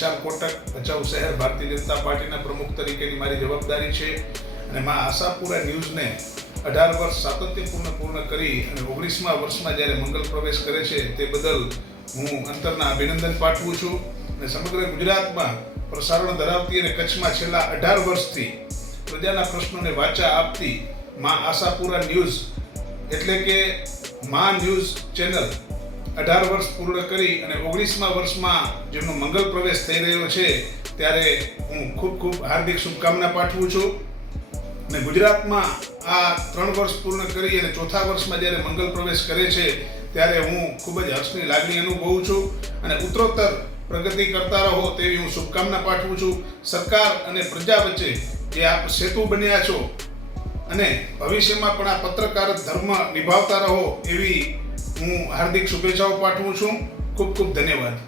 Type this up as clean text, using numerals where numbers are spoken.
વિશાલ કોટક, ભચાઉ શહેર ભારતીય જનતા પાર્ટીના પ્રમુખ તરીકેની મારી જવાબદારી છે અને મા આશાપુરા ન્યૂઝને 18 વર્ષ સાતત્યપૂર્ણ પૂર્ણ કરી અને 19મા વર્ષમાં જ્યારે મંગલ પ્રવેશ કરે છે તે બદલ હું અંતરના અભિનંદન પાઠવું છું અને સમગ્ર ગુજરાતમાં પ્રસારણ ધરાવતી અને કચ્છમાં છેલ્લા 18 વર્ષથી પ્રજાના પ્રશ્નોને વાચા આપતી મા આશાપુરા ન્યૂઝ એટલે કે મા ન્યૂઝ ચેનલ 18 વર્ષ પૂર્ણ કરી અને 19મા વર્ષમાં જેમનો મંગલ પ્રવેશ થઈ રહ્યો છે ત્યારે હું ખૂબ હાર્દિક શુભકામના પાઠવું છું અને ગુજરાતમાં આ 3 વર્ષ પૂર્ણ કરી અને 4થા વર્ષમાં જ્યારે મંગલ પ્રવેશ કરે છે ત્યારે હું ખૂબ જ હર્ષની લાગણી અનુભવું છું અને ઉત્તરોત્તર પ્રગતિ કરતા રહો તેવી હું શુભકામના પાઠવું છું. સરકાર અને પ્રજા વચ્ચે જે આપ સેતુ બન્યા છો અને ભવિષ્યમાં પણ આ પત્રકાર ધર્મ નિભાવતા રહો એવી હું હાર્દિક શુભેચ્છાઓ પાઠવું છું. ખૂબ ધન્યવાદ.